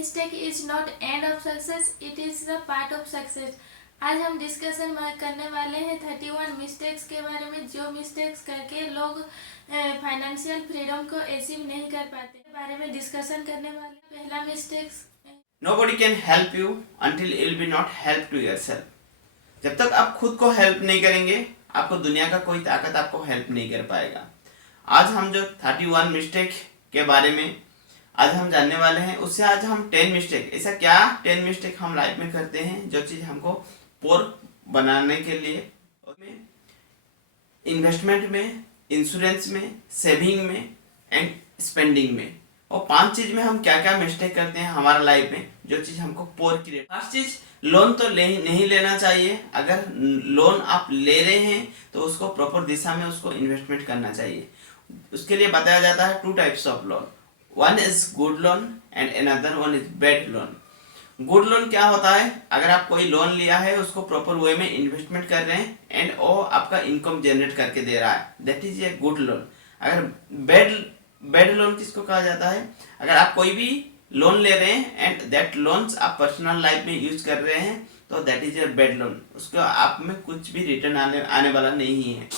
Mistake is not end of success, it is the part of success. आज हम discussion करने वाले हैं 31 मिस्टेक्स के बारे में, जो मिस्टेक्स करके लोग फाइनेंशियल फ्रीडम को अचीव नहीं कर पाते, के बारे में डिस्कशन करने वाले। पहला mistakes, Nobody can help you until you'll be not help to yourself. जब तक आप खुद को हेल्प नहीं करेंगे, आपको दुनिया का कोई ताकत आपको हेल्प नहीं कर पाएगा। आज हम जो 31 मिस्टेक के बारे में आज हम जानने वाले हैं, उससे आज हम 10 मिस्टेक, ऐसा क्या 10 मिस्टेक हम लाइफ में करते हैं जो चीज़ हमको पोर बनाने के लिए, इन्वेस्टमेंट में, इंश्योरेंस में, सेविंग में एंड स्पेंडिंग में, और 5 चीज में हम क्या क्या मिस्टेक करते हैं हमारा लाइफ में, जो चीज हमको पोर क्रिएट। फर्स्ट चीज, लोन तो नहीं लेना चाहिए। अगर लोन आप ले रहे हैं तो उसको प्रॉपर दिशा में उसको इन्वेस्टमेंट करना चाहिए। उसके लिए बताया जाता है 2 types of loan, one is good loan and another one is bad loan. Good loan क्या होता है? अगर आप कोई लोन लिया है, उसको प्रॉपर वे में इन्वेस्टमेंट कर रहे हैं एंड वो आपका इनकम जनरेट करके दे रहा है, that is a good loan. अगर बैड लोन किसको कहा जाता है? अगर आप कोई भी लोन ले रहे हैं एंड दैट लोन्स आप पर्सनल लाइफ में यूज कर रहे हैं, तो that is your bad loan. उसको आप में कुछ भी रिटर्न आने वाला नहीं है।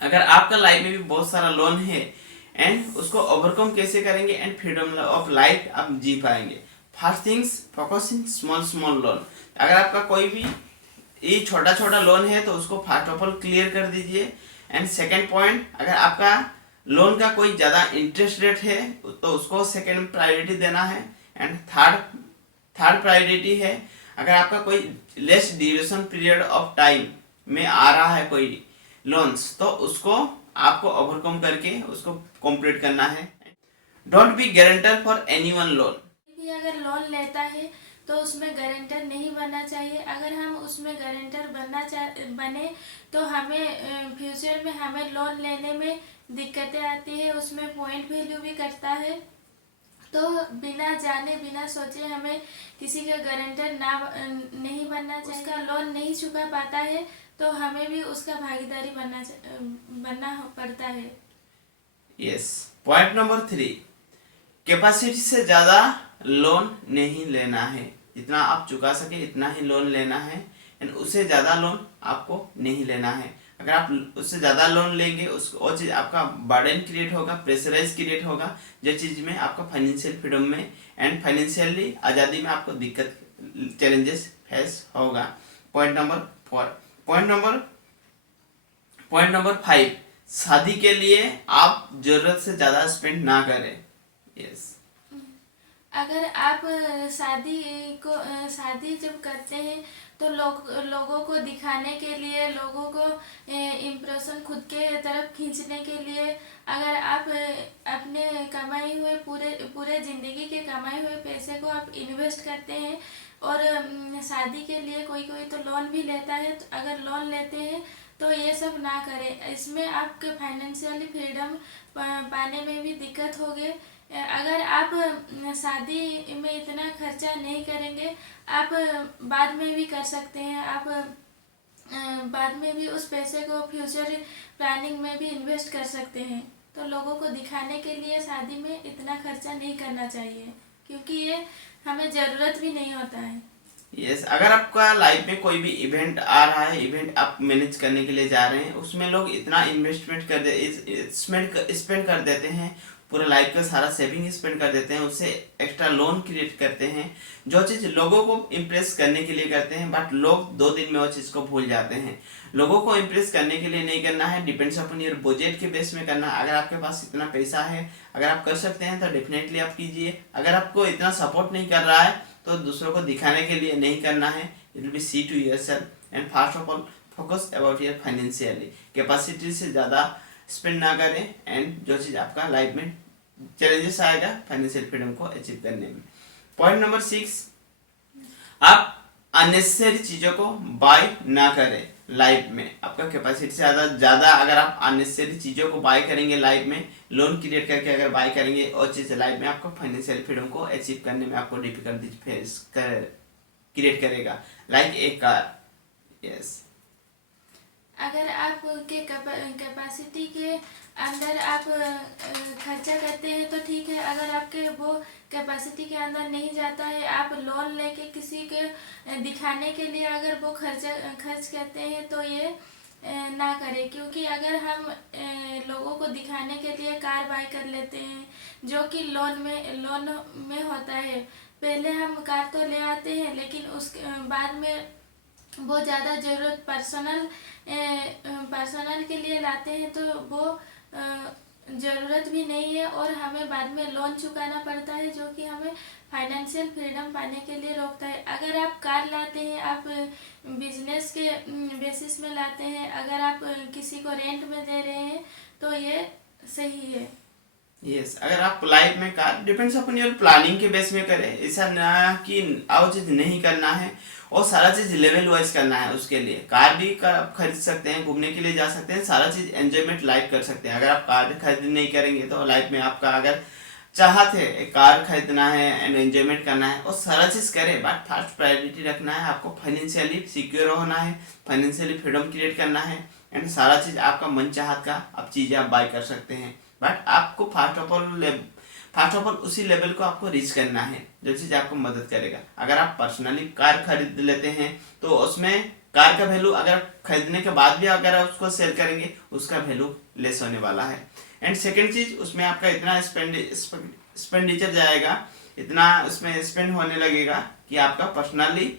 अगर आपका लाइफ में भी बहुत सारा लोन है एंड उसको ओवरकम कैसे करेंगे एंड फ्रीडम ऑफ लाइफ आप जी पाएंगे। First things, focus in small loan. अगर आपका कोई भी ये छोटा छोटा लोन है तो उसको फर्स्ट ऑफ ऑल क्लियर कर दीजिए। एंड सेकेंड पॉइंट, अगर आपका लोन का कोई ज़्यादा इंटरेस्ट रेट है तो उसको सेकेंड प्रायोरिटी देना है। एंड थर्ड प्रायोरिटी है, अगर आपका कोई less duration period of time में आ रहा है कोई लोन्स, तो उसको आपको ओवरकम करके उसको कंप्लीट करना है। Don't be guarantor for anyone loan. भी अगर लोन लेता है तो उसमें गारंटर नहीं बनना चाहिए। अगर हम उसमें गारंटर बने तो हमें फ्यूचर में हमें लोन लेने में दिक्कतें आती है, उसमें पॉइंट वैल्यू भी करता है। तो बिना जाने बिना सोचे हमें किसी का गारंटर नहीं बनना चाहिए। उसका लोन नहीं चुका पाता है तो हमें भी उसका भागीदारी बनना पड़ता है। यस। पॉइंट नंबर 3, कैपेसिटी से ज़्यादा लोन नहीं लेना है। जितना आप चुका सके इतना ही लोन लेना है एंड उससे ज़्यादा लोन आपको नहीं लेना है। अगर आप उससे ज़्यादा लोन लेंगे, वो चीज़ आपका बर्डन क्रिएट होगा, प्रेशराइज क्रिएट होगा, जो चीज़ में आपका फाइनेंशियल फ्रीडम में एंड फाइनेंशियली आज़ादी में आपको दिक्कत, चैलेंजेस फेस होगा। Point number 4। पॉइंट नंबर 5, शादी के लिए आप ज़रूरत से ज़्यादा स्पेंड ना करें। यस। अगर आप शादी जब करते हैं तो लोगों को दिखाने के लिए, लोगों को इम्प्रेशन खुद के तरफ खींचने के लिए, अगर आप अपने कमाए हुए पूरे ज़िंदगी के कमाए हुए पैसे को आप इन्वेस्ट करते हैं और शादी के लिए कोई तो लोन भी लेता है, तो अगर लोन लेते हैं तो ये सब ना करें। इसमें आपके फाइनेंशियली फ्रीडम पाने में भी दिक्कत होगी। अगर आप शादी में इतना खर्चा नहीं करेंगे, आप बाद में भी कर सकते हैं। आप बाद में भी उस पैसे को फ्यूचर प्लानिंग में भी इन्वेस्ट कर सकते हैं। तो लोगों को दिखाने के लिए शादी में इतना खर्चा नहीं करना चाहिए, क्योंकि ये हमें ज़रूरत भी नहीं होता है। यस। अगर आपका लाइफ में कोई भी इवेंट आ रहा है, इवेंट आप मैनेज करने के लिए जा रहे हैं, उसमें लोग इतना स्पेंड कर देते हैं, पूरा लाइफ का सारा सेविंग स्पेंड कर देते हैं, उससे एक्स्ट्रा लोन क्रिएट करते हैं, जो चीज़ लोगों को इम्प्रेस करने के लिए करते हैं, बट लोग 2 दिन में वो चीज़ को भूल जाते हैं। लोगों को इम्प्रेस करने के लिए नहीं करना है, डिपेंड्स अपॉन योर बजट के बेस में करना। अगर आपके पास इतना पैसा है, अगर आप कर सकते हैं तो डेफिनेटली आप कीजिए। अगर आपको इतना सपोर्ट नहीं कर रहा है तो दूसरों को दिखाने के लिए नहीं करना है। It will be see to yourself and first of all focus about your financially. Capacity से ज़्यादा स्पेंड ना करें एंड जो चीज़ आपका लाइफ में चैलेंजेस आएगा फाइनेंशियल फ्रीडम को अचीव करने में। पॉइंट नंबर 6, आप अननेसेसरी चीज़ों को बाय ना करें लाइफ में। आपका कैपेसिटी से ज़्यादा अगर आप अननेसेसरी चीज़ों को बाय करेंगे, लाइफ में लोन क्रिएट करके अगर बाय करेंगे, और चीज़ लाइफ में आपको फाइनेंशियल फ्रीडम को अचीव करने में आपको डिफिकल्टी फेस क्रिएट करेगा, लाइक ए कार। यस। अगर आपके कैपेसिटी के अंदर आप खर्चा करते हैं तो ठीक है। अगर आपके वो कैपेसिटी के अंदर नहीं जाता है, आप लोन लेके किसी के दिखाने के लिए अगर वो खर्च करते हैं तो ये ना करें। क्योंकि अगर हम लोगों को दिखाने के लिए कार बाय कर लेते हैं जो कि लोन में होता है, पहले हम कार तो ले आते हैं लेकिन उसके बाद में बहुत ज़्यादा ज़रूरत पर्सनल के लिए लाते हैं तो वो ज़रूरत भी नहीं है और हमें बाद में लोन चुकाना पड़ता है जो कि हमें फाइनेंशियल फ्रीडम पाने के लिए रोकता है। अगर आप कार लाते हैं, आप बिजनेस के बेसिस में लाते हैं, अगर आप किसी को रेंट में दे रहे हैं तो ये सही है। यस अगर आप लाइफ में car depends upon your planning के बेस में करें, ऐसा ना कि वो चीज नहीं करना है और सारा चीज लेवल वाइज करना है। उसके लिए कार भी आप खरीद सकते हैं, घूमने के लिए जा सकते हैं, सारा चीज एंजॉयमेंट लाइफ कर सकते हैं। अगर आप कार खरीद नहीं करेंगे तो लाइफ में आपका अगर चाहत है एक कार खरीदना है एंड एंजॉयमेंट करना है और सारा चीज करे, बट फर्स्ट प्रायोरिटी रखना है आपको फाइनेंशियली सिक्योर होना है, फाइनेंशियली फ्रीडम क्रिएट करना है एंड सारा चीज आपका मन चाहत का आप चीजें आप बाय कर सकते हैं। बट आपको फर्स्ट ऑफ ऑल उसी लेवल को आपको रीच करना है जो चीज आपको मदद करेगा। अगर आप पर्सनली कार खरीद लेते हैं तो उसमें कार का वैल्यू अगर खरीदने के बाद भी अगर आप उसको सेल करेंगे उसका वैल्यू लेस होने वाला है। एंड सेकेंड चीज उसमें आपका इतना एक्सपेंडिचर जाएगा, इतना उसमें स्पेंड होने लगेगा कि आपका पर्सनली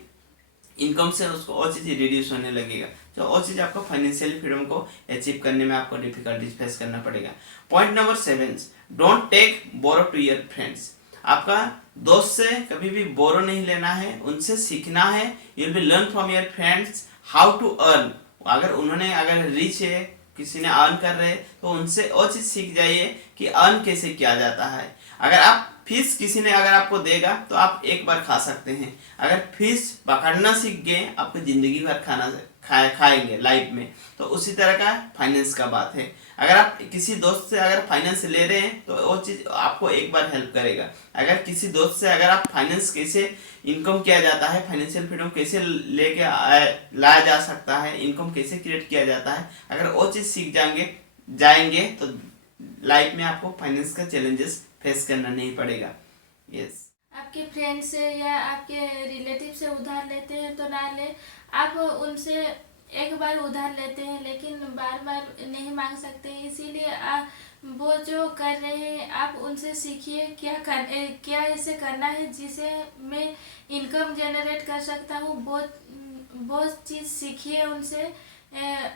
इनकम से उसको और चीज़ रिड्यूस होने लगेगा, तो और चीज़ आपको फाइनेंशियल फ्रीडम को अचीव करने में आपको डिफिकल्टीज फेस करना पड़ेगा। Point number 7, don't take borrow to your friends. आपका दोस्त से कभी भी बोरो नहीं लेना है, उनसे सीखना है। You will be learn from your friends how to earn. अगर रिच है, किसी ने अर्न कर रहे तो उनसे और चीज सीख जाइए कि अर्न कैसे किया जाता है। अगर आप फीस किसी ने अगर आपको देगा तो आप एक बार खा सकते हैं, अगर फीस पकड़ना सीख गए आपको जिंदगी भर खाएंगे लाइफ में। तो उसी तरह का फाइनेंस का बात है। अगर आप किसी दोस्त से अगर फाइनेंस ले रहे हैं तो वो चीज आपको एक बार हेल्प करेगा। अगर किसी दोस्त से अगर आप फाइनेंस कैसे इनकम किया जाता है, फाइनेंशियल फ्रीडम कैसे लेके लाया जा सकता है, इनकम कैसे क्रिएट किया जाता है, अगर वो चीज सीख जाएंगे तो लाइफ में आपको फाइनेंस का चैलेंजेस फेस करना नहीं पड़ेगा। यस आपके फ्रेंड से या आपके रिलेटिव से उधार लेते हैं तो ना ले। आप उनसे एक बार उधार लेते हैं लेकिन बार बार नहीं मांग सकते, इसीलिए वो जो कर रहे हैं आप उनसे सीखिए क्या इसे करना है जिसे मैं इनकम जनरेट कर सकता हूँ। बहुत चीज़ सीखिए उनसे,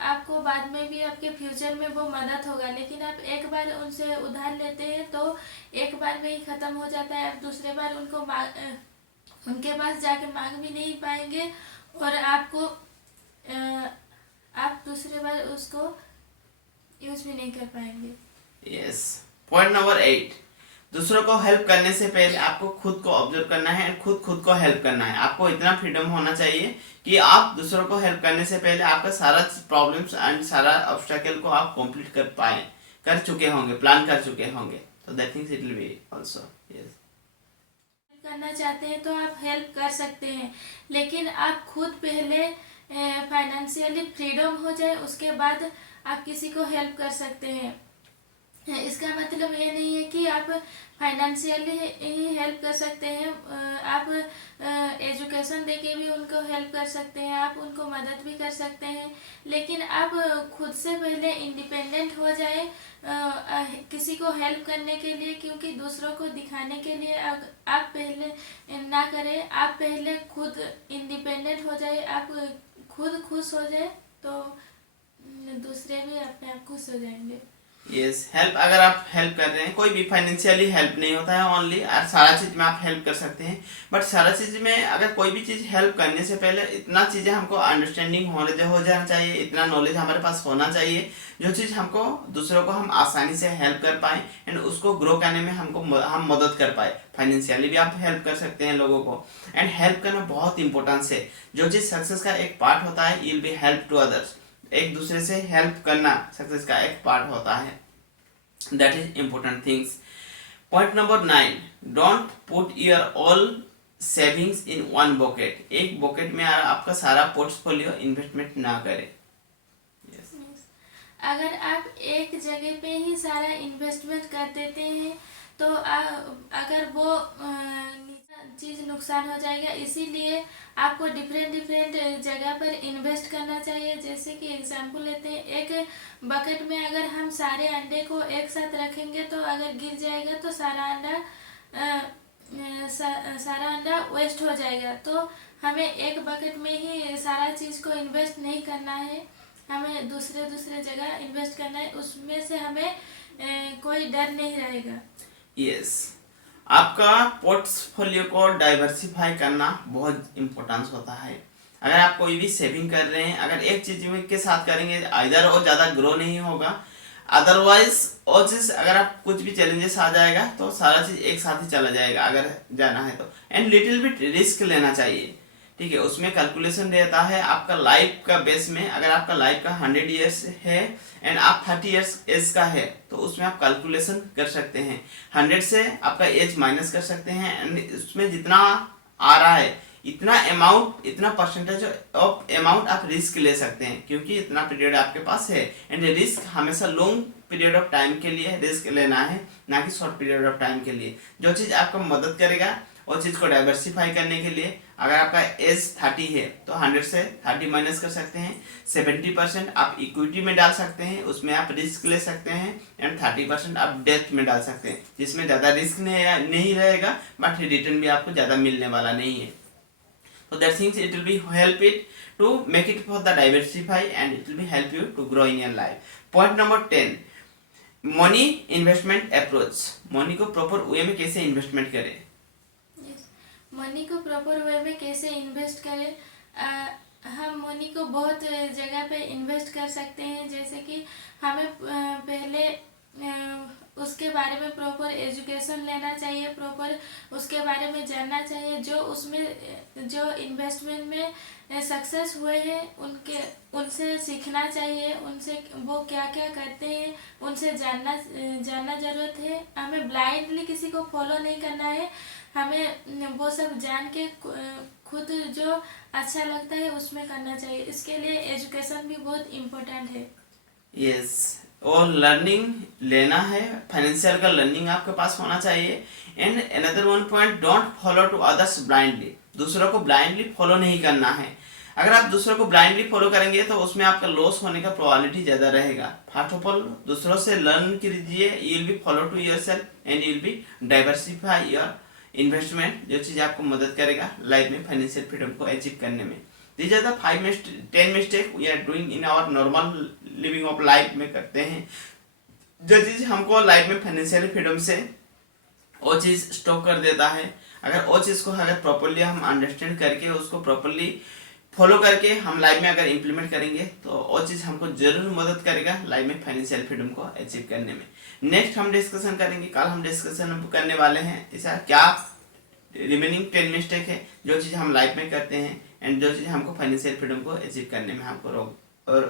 आपको बाद में भी आपके फ्यूचर में वो मदद होगा। लेकिन आप एक बार उनसे उधार लेते हैं तो एक बार में ही ख़त्म हो जाता है, आप दूसरे बार उनके पास जाके मांग भी नहीं पाएंगे और आप दूसरे बार उसको यूज भी नहीं कर पाएंगे। यस पॉइंट नंबर 8, दूसरों को हेल्प करने से पहले आपको खुद को ऑब्जर्व करना है और खुद को हेल्प करना है। आपको इतना फ्रीडम होना चाहिए कि आप दूसरों को हेल्प करने से पहले आपका सारा प्रॉब्लम्स एंड सारा ऑब्स्टेकल को आप कंप्लीट कर चुके होंगे, प्लान कर चुके होंगे। तो that means it will be also yes. करना चाहते हैं तो आप हेल्प कर सकते हैं, लेकिन आप खुद पहले फाइनेंशियली फ्रीडम हो जाए उसके बाद आप किसी को हेल्प कर सकते हैं। इसका मतलब ये नहीं है कि आप फाइनेंशियली ही हेल्प कर सकते हैं, आप एजुकेशन देके भी उनको हेल्प कर सकते हैं, आप उनको मदद भी कर सकते हैं। लेकिन आप खुद से पहले इंडिपेंडेंट हो जाए किसी को हेल्प करने के लिए, क्योंकि दूसरों को दिखाने के लिए आप पहले ना करें। आप पहले खुद इंडिपेंडेंट हो जाए, आप खुद खुश हो जाए तो दूसरे भी अपने आप खुश हो जाएंगे। यस हेल्प अगर आप हेल्प कर रहे हैं, कोई भी फाइनेंशियली हेल्प नहीं होता है ओनली, और सारा चीज़ में आप हेल्प कर सकते हैं। बट सारा चीज़ में अगर कोई भी चीज़ हेल्प करने से पहले इतना चीज़ें हमको अंडरस्टैंडिंग हो जाना चाहिए, इतना नॉलेज हमारे पास होना चाहिए जो चीज़ हमको दूसरों को हम आसानी से हेल्प कर पाए एंड उसको ग्रो करने में हम मदद कर पाए। फाइनेंशियली भी आप हेल्प कर सकते हैं लोगों को, एंड हेल्प करना बहुत इंपॉर्टेंस है। जो चीज़ सक्सेस का एक पार्ट होता है, you will be help to others. एक दूसरे से हेल्प करना सक्सेस का एक पार्ट होता है। That is important things. Point number 9, don't put your all savings in one bucket. एक बकेट में आपका सारा पोर्टफोलियो इन्वेस्टमेंट ना करें। अगर आप एक जगह पे ही सारा इन्वेस्टमेंट कर देते हैं तो अगर वो चीज़ नुकसान हो जाएगा। इसीलिए आपको डिफरेंट जगह पर इन्वेस्ट करना चाहिए। जैसे कि एग्जांपल लेते हैं, एक बकेट में अगर हम सारे अंडे को एक साथ रखेंगे तो अगर गिर जाएगा तो सारा अंडा वेस्ट हो जाएगा। तो हमें एक बकेट में ही सारा चीज़ को इन्वेस्ट नहीं करना है, हमें दूसरे जगह इन्वेस्ट करना है। उसमें से हमें कोई डर नहीं रहेगा। यस, आपका पोर्टफोलियो को डाइवर्सिफाई करना बहुत इम्पोर्टेंस होता है। अगर आप कोई भी सेविंग कर रहे हैं, अगर एक चीज के साथ करेंगे इधर वो ज़्यादा ग्रो नहीं होगा, अदरवाइज वो चीज़ अगर आप कुछ भी चैलेंजेस आ जाएगा तो सारा चीज़ एक साथ ही चला जाएगा अगर जाना है तो। एंड लिटिल बिट रिस्क लेना चाहिए, ठीक है। उसमें कैलकुलेशन रहता है आपका लाइफ का बेस में। अगर आपका लाइफ का 100 ईयर्स है एंड आप 30 ईयर्स एज का है तो उसमें आप कैलकुलेशन कर सकते हैं। 100 से आपका एज माइनस कर सकते हैं एंड उसमें जितना आ रहा है इतना अमाउंट, इतना परसेंटेज ऑफ अमाउंट आप रिस्क ले सकते हैं, क्योंकि इतना पीरियड आपके पास है। एंड रिस्क हमेशा लॉन्ग पीरियड ऑफ टाइम के लिए रिस्क लेना है, ना कि शॉर्ट पीरियड ऑफ टाइम के लिए। जो चीज़ आपको मदद करेगा वो चीज़ को डाइवर्सिफाई करने के लिए, अगर आपका एज 30 है तो 100 से 30 माइनस कर सकते हैं। 70% आप इक्विटी में डाल सकते हैं, उसमें आप रिस्क ले सकते हैं। एंड 30% आप डेथ में डाल सकते हैं, जिसमें ज़्यादा रिस्क नहीं रहेगा बट रिटर्न भी आपको ज़्यादा मिलने वाला नहीं है। So that things it will be help it to make it for the diversify and it will be help you to grow in your life. Point number 10, money investment approach. Money को proper way में कैसे investment करें? Money को proper way में कैसे invest करें? हम money को बहुत जगह पे इन्वेस्ट कर सकते हैं। जैसे कि हमें पहले उसके बारे में प्रॉपर एजुकेशन लेना चाहिए, प्रॉपर उसके बारे में जानना चाहिए। जो इन्वेस्टमेंट में सक्सेस हुए हैं उनसे सीखना चाहिए, उनसे वो क्या क्या करते हैं उनसे जानना ज़रूरत है। हमें ब्लाइंडली किसी को फॉलो नहीं करना है, हमें वो सब जान के खुद जो अच्छा लगता है उसमें करना चाहिए। इसके लिए एजुकेशन भी बहुत इम्पोर्टेंट है। यस, और लर्निंग लेना है, फाइनेंशियल का लर्निंग आपके पास होना चाहिए। And another one point, don't follow to others blindly. दूसरों को ब्लाइंडली फॉलो नहीं करना है। अगर आप दूसरों को ब्लाइंडली फॉलो करेंगे तो उसमें आपका लॉस होने का प्रोबेबिलिटी ज़्यादा रहेगा। फर्स्ट ऑफ ऑल दूसरों से लर्न कीजिए, you will be follow to yourself and you will be diversify your investment, जो चीज़ आपको मदद करेगा लाइफ में फाइनेंशियल फ्रीडम को अचीव करने में। These are the 10 mistake we are doing in our normal living of life में करते हैं, जो चीज़ हमको लाइफ में फाइनेंशियल फ्रीडम से वो चीज़ स्टॉप कर देता है। अगर वो चीज़ को अगर प्रॉपरली हम अंडरस्टैंड करके उसको प्रॉपरली फॉलो करके हम लाइफ में अगर इम्प्लीमेंट करेंगे तो वो चीज़ हमको जरूर मदद करेगा लाइफ में फाइनेंशियल फ्रीडम को अचीव करने में। नेक्स्ट हम डिस्कशन करेंगे, कल हम डिस्कशन करने वाले हैं ऐसा क्या रिमेनिंग 10 मिस्टेक है जो चीज़ हम लाइफ में करते हैं एंड जो चीज़ हमको फाइनेंशियल फ्रीडम को अचीव करने में हमको रोक और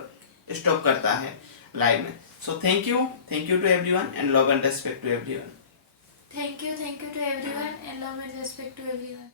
स्टॉप करता है लाइफ में। So thank you to everyone and love and respect to everyone. Thank you to everyone and love and respect to everyone.